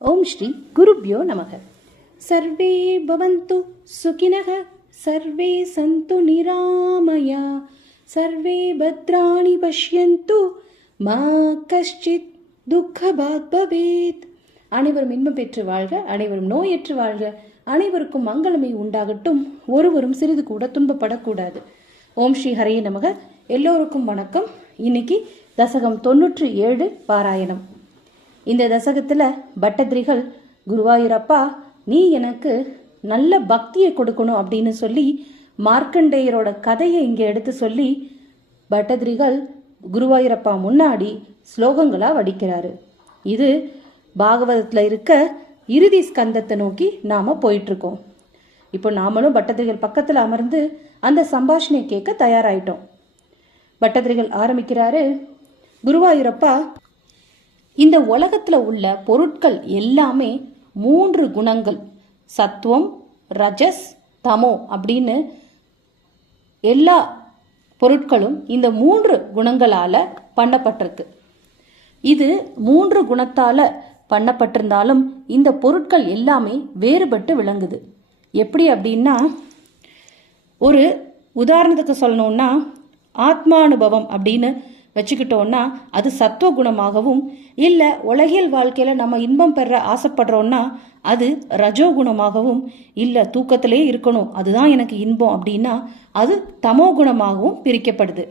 ஓம் ஸ்ரீ குருப்யோ நமக. சர்வே பவந்து சுகினக சர்வே சந்து நிராமயா சர்வே பத்ராணி பஷ்யந்து மா கஷ்டித் துக்கபாத் பவேத். அனைவரும் இன்பம் பெற்று வாழ்க அனைவரும் நோயற்று வாழ்க அனைவருக்கும் மங்களமே உண்டாகட்டும். ஒருவரும் சிறிது கூட துன்பப்படக்கூடாது. ஓம் ஸ்ரீ ஹரைய நமக. எல்லோருக்கும் வணக்கம். இன்னைக்கு தசகம் தொண்ணூற்றி ஏழு பாராயணம். இந்த தசகத்தில் பட்டத்திரிகள் குருவாயூரப்பா நீ எனக்கு நல்ல பக்தியை கொடுக்கணும் அப்படின்னு சொல்லி மார்க்கண்டேயரோட கதையை இங்கே எடுத்து சொல்லி பட்டதிரிகள் குருவாயூரப்பா முன்னாடி ஸ்லோகங்களாக வடிக்கிறாரு. இது பாகவதத்தில் இருக்க இறுதி ஸ்கந்தத்தை நோக்கி நாம் போயிட்டுருக்கோம். இப்போ நாமளும் பட்டத்திரிகள் பக்கத்தில் அமர்ந்து அந்த சம்பாஷணையை கேட்க தயாராயிட்டோம். பட்டத்திரிகள் ஆரம்பிக்கிறாரு குருவாயூரப்பா இந்த உலகத்தில் உள்ள பொருட்கள் எல்லாமே மூன்று குணங்கள். சத்துவம் ரஜஸ் தமோ அப்படின்னு எல்லா பொருட்களும் இந்த மூன்று குணங்களால் பண்ணப்பட்டிருக்கு. இது மூன்று குணத்தால் பண்ணப்பட்டிருந்தாலும் இந்த பொருட்கள் எல்லாமே வேறுபட்டு விளங்குது. எப்படி அப்படின்னா ஒரு உதாரணத்துக்கு சொல்லணும்னா ஆத்மானுபவம் அப்படின்னு வச்சுக்கிட்டோன்னா அது சத்துவ குணமாகவும் இல்லை உலகியல் வாழ்க்கையில் நம்ம இன்பம் பெற ஆசைப்படுறோன்னா அது ரஜோ குணமாகவும் இல்லை தூக்கத்திலே இருக்கணும் அதுதான் எனக்கு இன்பம் அப்படின்னா அது தமோ குணமாகவும் பிரிக்கப்படுது.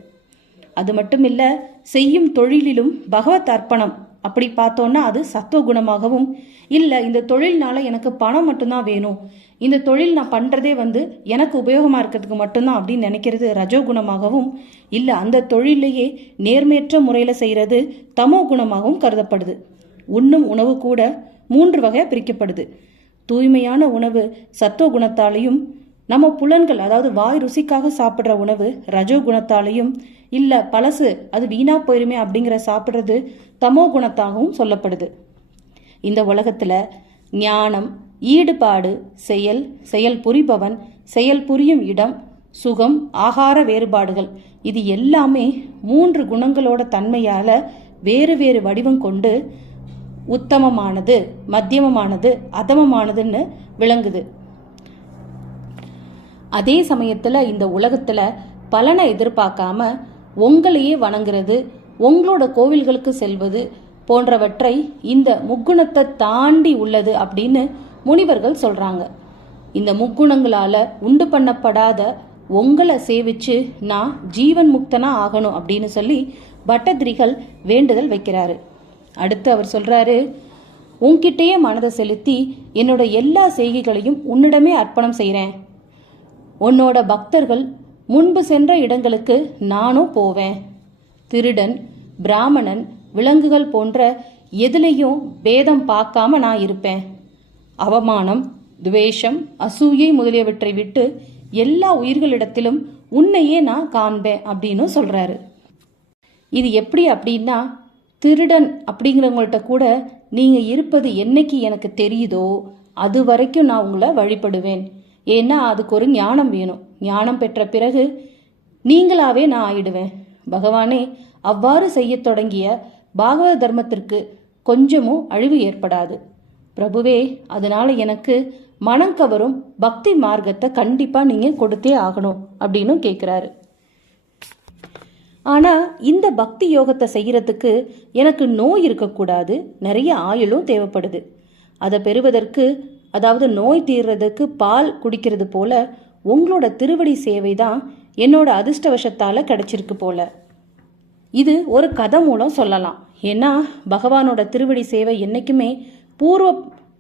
அது மட்டும் இல்லை செய்யும் தொழிலிலும் பகவத் அர்ப்பணம் அப்படி பார்த்தோன்னா அது சத்துவ குணமாகவும் இல்லை இந்த தொழில்னால எனக்கு பணம் மட்டும்தான் வேணும். இந்த தொழில் நான் பண்ணுறதே வந்து எனக்கு உபயோகமாக இருக்கிறதுக்கு மட்டும்தான் அப்படின்னு நினைக்கிறது ரஜோ குணமாகவும் இல்லை அந்த தொழிலையே நேர்மையற்ற முறையில் செய்கிறது தமோ குணமாகவும் கருதப்படுது. உண்ணும் உணவு கூட மூன்று வகையாக பிரிக்கப்படுது. தூய்மையான உணவு சத்துவ குணத்தாலையும் நம்ம புலன்கள் அதாவது வாய் ருசிக்காக சாப்பிட்ற உணவு ரஜோ குணத்தாலையும் இல்லை பழசு அது வீணா போயிருமே அப்படிங்கிற சாப்பிட்றது தமோ குணத்தாகவும் சொல்லப்படுது. இந்த உலகத்தில் ஞானம் ஈடுபாடு செயல் செயல் புரிபவன் செயல் புரியும் இடம் சுகம் ஆகார வேறுபாடுகள் இது எல்லாமே மூன்று குணங்களோட தன்மையால் வேறு வேறு வடிவம் கொண்டு உத்தமமானது மத்தியமமானது அதமமானதுன்னு விளங்குது. அதே சமயத்தில் இந்த உலகத்தில் பலனை எதிர்பார்க்காம உங்களையே வணங்குறது உங்களோட கோவில்களுக்கு செல்வது போன்றவற்றை இந்த முக்குணத்தை தாண்டி உள்ளது அப்படின்னு முனிவர்கள் சொல்றாங்க. இந்த முக்குணங்களால உண்டு பண்ணப்படாத உங்களை சேவிச்சு நான் ஜீவன் முக்தனா ஆகணும் அப்படின்னு சொல்லி பட்டதிரிகள் வேண்டுதல் வைக்கிறாரு. அடுத்து அவர் சொல்றாரு உன்கிட்டயே மனதை செலுத்தி என்னோட எல்லா செய்கைகளையும் உன்னிடமே அர்ப்பணம் செய்கிறேன் உன்னோட பக்தர்கள் முன்பு சென்ற இடங்களுக்கு நானும் போவேன். திருடன் பிராமணன் விலங்குகள் போன்ற எதுலேயும் பேதம் பார்க்காம நான் இருப்பேன். அவமானம் துவேஷம் அசூயை முதலியவற்றை விட்டு எல்லா உயிர்களிடத்திலும் உன்னையே நான் காண்பேன் அப்படின்னு சொல்றாரு. இது எப்படி அப்படின்னா திருடன் அப்படிங்கிறவங்கள்ட்ட கூட நீங்க இருப்பது என்னைக்கு எனக்கு தெரியுதோ அது வரைக்கும் நான் உங்களை வழிபடுவேன். ஏன்னா அதுக்கு ஒரு ஞானம் வேணும். ஞானம் பெற்ற பிறகு நீங்களாவே நான் ஆயிடுவேன். பகவானே அவ்வாறு செய்யத் தொடங்கிய பாகவத தர்மத்திற்கு கொஞ்சமும் அழிவு ஏற்படாது. பிரபுவே அதனால எனக்கு மனம் கவரும் பக்தி மார்க்கத்தை கண்டிப்பா நீங்க கொடுத்தே ஆகணும் அப்படின்னு கேட்குறாரு ஆனா இந்த பக்தி யோகத்தை செய்யறதுக்கு எனக்கு நோய் இருக்கக்கூடாது. நிறைய ஆயுளும் தேவைப்படுது. அதை பெறுவதற்கு அதாவது நோய் தீர்றதுக்கு பால் குடிக்கிறது போல உங்களோட திருவடி சேவை தான் என்னோட அதிர்ஷ்டவசத்தால கிடைச்சிருக்கு போல. இது ஒரு கதை மூலம் சொல்லலாம். ஏன்னா பகவானோட திருவடி சேவை என்றைக்குமே பூர்வ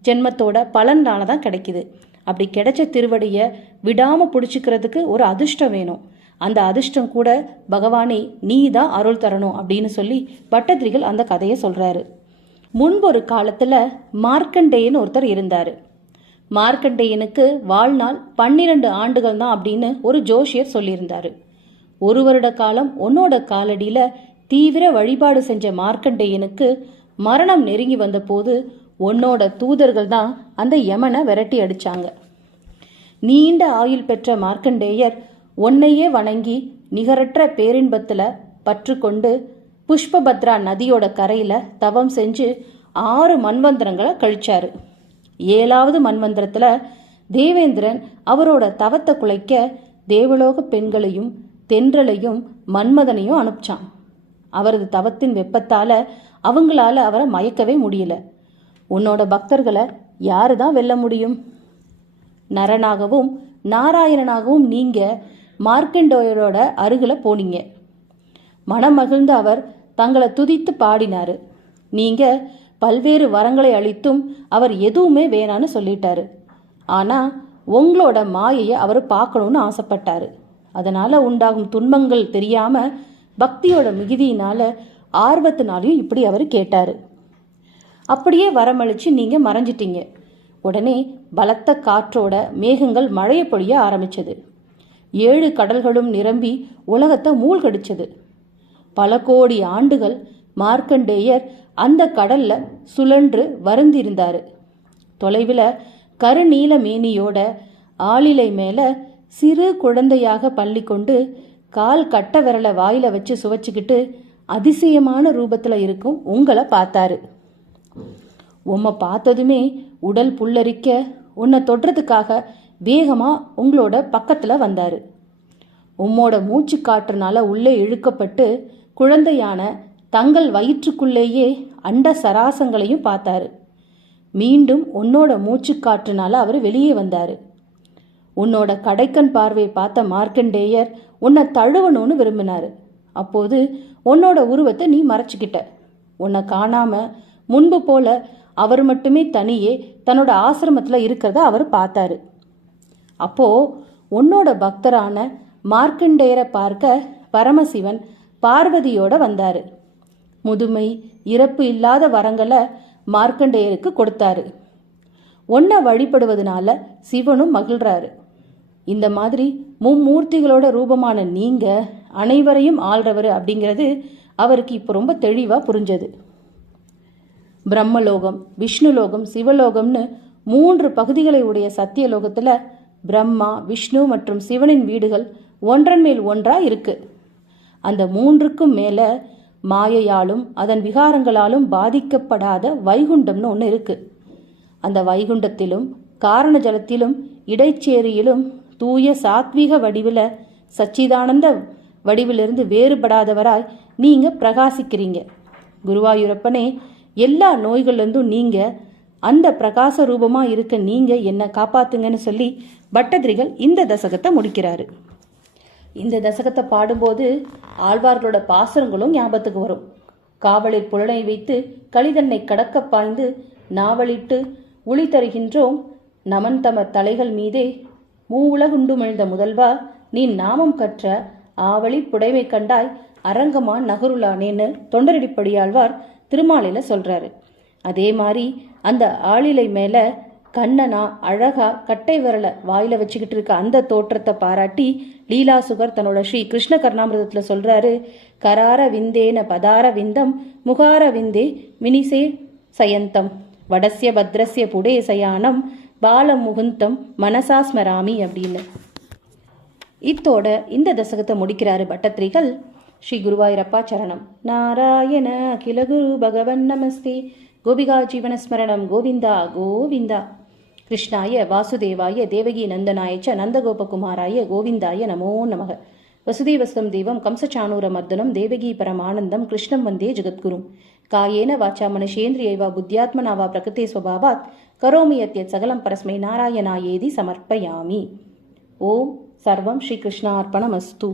ஜென்மத்தோட பலனால தான் கிடைக்குது. அப்படி கிடைச்ச திருவடியை விடாமல் பிடிச்சிக்கிறதுக்கு ஒரு அதிர்ஷ்டம் வேணும். அந்த அதிர்ஷ்டம் கூட பகவானே நீ தான் அருள் தரணும் அப்படின்னு சொல்லி பட்டத்திரிகள் அந்த கதையை சொல்கிறாரு முன்பொரு காலத்தில் மார்க்கண்டேயன் ஒருத்தர் இருந்தார். மார்க்கண்டேயனுக்கு வாழ்நாள் பன்னிரண்டு ஆண்டுகள் தான் அப்படின்னு ஒரு ஜோஷியர் சொல்லியிருந்தாரு. ஒரு வருட காலம் உன்னோட காலடியில தீவிர வழிபாடு செஞ்ச மார்க்கண்டேயனுக்கு மரணம் நெருங்கி வந்தபோது உன்னோட தூதர்கள் தான் அந்த யமனை விரட்டி அடிச்சாங்க. நீண்ட ஆயுள் பெற்ற மார்க்கண்டேயர் உன்னையே வணங்கி நிகரற்ற பேரின்பத்துல பற்றுக்கொண்டு புஷ்பபத்ரா நதியோட கரையில தவம் செஞ்சு ஆறு மண்வந்திரங்களை கழிச்சாரு. ஏழாவது மன்வந்திரத்தில் தேவேந்திரன் அவரோட தவத்தை குலைக்க தேவலோக பெண்களையும் தென்றலையும் மன்மதனையும் அனுப்பிச்சான். அவரது தவத்தின் வெப்பத்தால் அவங்களால அவரை மயக்கவே முடியல. உன்னோட பக்தர்களை யாரு தான் வெல்ல முடியும்? நரனாகவும் நாராயணனாகவும் நீங்க மார்க்கண்டோயரோட அருகில் போனீங்க. மனம் அவர் தங்களை துதித்து பாடினாரு. நீங்கள் பல்வேறு வரங்களை அளித்தும் அவர் எதுவுமே வேணான்னு சொல்லிட்டாரு. ஆனா உங்களோட மாயையை அவர் பார்க்கணும்னு ஆசைப்பட்டாரு. அதனால உண்டாகும் துன்பங்கள் தெரியாம பக்தியோட மிகுதியினால ஆர்வத்தினாலையும் இப்படி அவர் கேட்டாரு. அப்படியே வரமளிச்சு நீங்க மறைஞ்சிட்டீங்க. உடனே பலத்த காற்றோட மேகங்கள் மழைய பொழிய ஆரம்பிச்சது. ஏழு கடல்களும் நிரம்பி உலகத்தை மூழ்கடிச்சது. பல கோடி ஆண்டுகள் மார்க்கண்டேயர் அந்த கடல்ல சுழன்று வருந்திருந்தாரு. தொலைவில் கருநீல மேனியோட ஆளிலை மேல சிறு குழந்தையாக பள்ளி கொண்டு கால் கட்ட விரலை வாயில வச்சு சுவைச்சிக்கிட்டு அதிசயமான ரூபத்துல இருக்கும் உங்களை பார்த்தாரு. உம்மை பார்த்ததுமே உடல் புல்லரிக்க உன்னை தொடுறதுக்காக வேகமா உங்களோட பக்கத்துல வந்தாரு. உம்மோட மூச்சு காற்றுனால உள்ளே இழுக்கப்பட்டு குழந்தையான தங்கள் வயிற்றுக்குள்ளேயே அண்ட சராசங்களையும் பார்த்தாரு. மீண்டும் உன்னோட மூச்சுக்காற்றுனால அவர் வெளியே வந்தாரு. உன்னோட கடைக்கண் பார்வை பார்த்த மார்க்கண்டேயர் உன்னை தழுவணும்னு விரும்பினாரு. அப்போது உன்னோட உருவத்தை நீ மறைச்சிக்கிட்ட. உன்னை காணாம முன்பு போல அவர் மட்டுமே தனியே தன்னோட ஆசிரமத்தில் இருக்கிறத அவர் பார்த்தாரு. அப்போ உன்னோட பக்தரான மார்க்கண்டேயரை பார்க்க பரமசிவன் பார்வதியோட வந்தாரு. முதுமை இறப்பு இல்லாத வரங்களை மார்க்கண்டேயருக்கு கொடுத்தாரு. உன்னை வழிபடுவதனால சிவனும் மகிழ்றாரு. இந்த மாதிரி மும்மூர்த்திகளோட ரூபமான நீங்க அனைவரையும் ஆள்றவர் அப்படிங்கிறது அவருக்கு இப்போ ரொம்ப தெளிவாக புரிஞ்சது. பிரம்மலோகம் விஷ்ணுலோகம் சிவலோகம்னு மூன்று பகுதிகளை உடைய சத்தியலோகத்தில் பிரம்மா விஷ்ணு மற்றும் சிவனின் வீடுகள் ஒன்றன் மேல் ஒன்றா இருக்கு. அந்த மூன்றுக்கும் மேலே மாயையாலும் அதன் விகாரங்களாலும் பாதிக்கப்படாத வைகுண்டம்னு ஒன்று இருக்கு. அந்த வைகுண்டத்திலும் காரண ஜலத்திலும் இடைச்சேரியிலும் தூய சாத்வீக வடிவில் சச்சிதானந்த வடிவிலிருந்து வேறுபடாதவராய் நீங்க பிரகாசிக்கிறீங்க. குருவாயூரப்பனே எல்லா நோய்கள்லேருந்தும் நீங்க அந்த பிரகாச ரூபமாக இருக்க நீங்க என்ன காப்பாத்துங்கன்னு சொல்லி பட்டதிரிகள் இந்த தசகத்தை முடிக்கிறாரு. இந்த தசகத்தை பாடும்போது ஆழ்வார்களோட பாசுரங்களும் ஞாபகத்துக்கு வரும். காவலில் புலனை வைத்து கலிதன்னை கடக்க பாய்ந்து நாவலிட்டு உளி தருகின்றோம். நமன் தம தலைகள் மீதே மூவுலகுண்டுமிழ்ந்த முதல்வா நீ நாமம் கற்ற ஆவலி புடைமை கண்டாய் அரங்கமா நகருளானேன்னு தொண்டரடிப்படியாழ்வார் திருமாலையில் சொல்றாரு. அதே மாதிரி அந்த ஆளிலை மேலே கண்ணனா அழகா கட்டை விரலை வாயில வச்சுக்கிட்டு இருக்க அந்த தோற்றத்தை பாராட்டி லீலா சுகர் தன்னோட ஸ்ரீ கிருஷ்ண கர்ணாமிரதத்துல சொல்றாரு கரார விந்தேன பதார விந்தம் முகார விந்தே மினிசே சயந்தம் வடசிய பத்ரஸ்ய புடே சயானம் பாலம் முகுந்தம் மனசா ஸ்மராமி அப்படின்னு. இத்தோட இந்த தசகத்தை முடிக்கிறாரு பட்டத்ரிகள். ஸ்ரீ குருவாயூரப்பா சரணம். நாராயண அகில குரு பகவன் நமஸ்தே. கோபிகா ஜீவனஸ்மரணம் கோவிந்தா கோவிந்தா. கிருஷ்ணாய வாசுதேவாய தேவகி நந்தனாயச்ச நந்தகோபகுமாராய கோவிந்தாய நமோ நமக. வசுதேவஸ்தம் தேவம் கம்சச்சானூர மர்தனம் தேவகி பரமானந்தம் கிருஷ்ணம் வந்தே ஜெகத்குரும் காயேன வாச்சா மனுஷேந்திரியைவா புத்தியாத்மனா வா பிரகிருதே ஸ்வபாவாத். கரோமி யத்யத் சகலம் பரஸ்மை நாராயணாயேதி சமர்ப்பயாமி. ஓம் சர்வம் ஸ்ரீகிருஷ்ணார்ப்பணமஸ்து